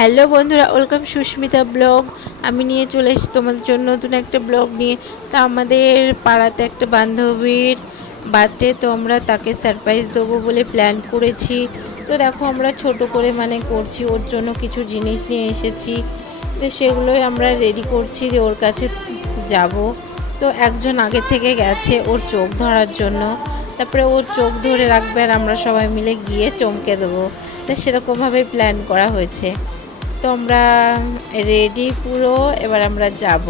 Hello বন্ধুরা, welcome Susmita blog. আমি নিয়ে চলে এসেছি তোমাদের জন্য নতুন একটা ব্লগ নিয়ে। তো আমাদের পাড়াতে একটা বান্ধবীর বার্থডে, তো আমরা তাকে সারপ্রাইজ দেবো বলে প্ল্যান করেছি। তো দেখো, আমরা ছোট করে মানে করছি, ওর জন্য কিছু জিনিস নিয়ে এসেছি। তো সেগুলোই আমরা রেডি করছি যে ওর কাছে যাব। তো একজন আগে থেকে গেছে ওর চোখ ধরার জন্য। তারপরে ওর চোখ ধরে রাখবে আর আমরা সবাই মিলে গিয়ে চমকে দেবো। তো সেরকমভাবে প্ল্যান করা হয়েছে। তো আমরা রেডি পুরো, এবার আমরা যাব।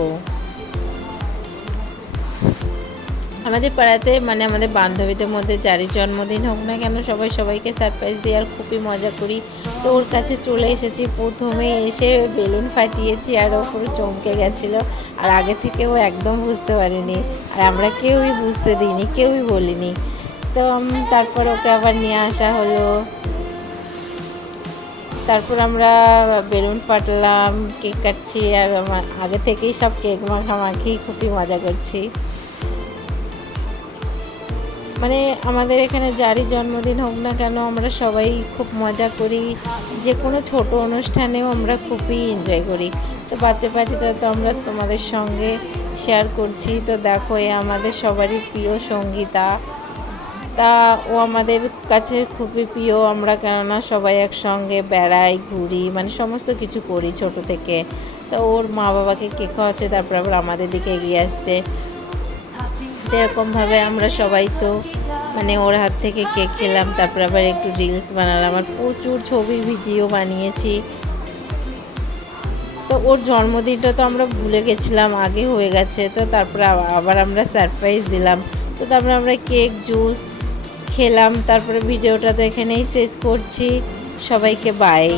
আমাদের পাড়াতে মানে আমাদের বান্ধবীদের মধ্যে, যারই জন্মদিন হোক না কেন, সবাই সবাইকে সারপ্রাইজ দিয়ে আর খুবই মজা করি। তো ওর কাছে চলে এসেছি, প্রথমে এসে বেলুন ফাটিয়েছি, আর ও পুরো চমকে গেছিল। আর আগে থেকে ও একদম বুঝতে পারিনি। আর আমরা কেউই বুঝতে দিইনি, কেউই বলিনি। তো তারপর ওকে আবার নিয়ে আসা হলো। তারপর আমরা বেলুন ফাটলাম, কেক কাটছি, আর আমা- আগে থেকেই সব কেক মাখামাখি খুবই মজা করছি। মানে আমাদের এখানে যারই জন্মদিন হোক না কেন, আমরা সবাই খুব মজা করি। যে কোনো ছোট অনুষ্ঠানেও আমরা খুবই এনজয় করি। তো বার্থডে পার্টিটা তো আমরা তোমাদের সঙ্গে শেয়ার করছি। তো দেখো, এ আমাদের সবারই প্রিয় সঙ্গীতা। তা ও আমাদের কাছে খুবই প্রিয়। আমরা কেননা সবাই একসঙ্গে বেড়াই, ঘুরি মানে সমস্ত কিছু করি ছোট থেকে। তো ওর মা বাবাকে কে খাওয়াচ্ছে, তারপর আবার আমাদের দিকে এগিয়ে আসছে। এরকমভাবে আমরা সবাই তো মানে ওর হাত থেকে কেক খেলাম, তারপর আবার একটু রিলস বানালাম আর প্রচুর ছবি ভিডিও বানিয়েছি। তো ওর জন্মদিনটা তো আমরা ভুলে গেছিলাম, আগে হয়ে গেছে। তো তারপরে আবার আমরা সারপ্রাইজ দিলাম। তো তারপরে আমরা কেক জুস খেলাম তারপরে ভিডিওটা তো এখানেই শেষ করছি। সবাইকে বাই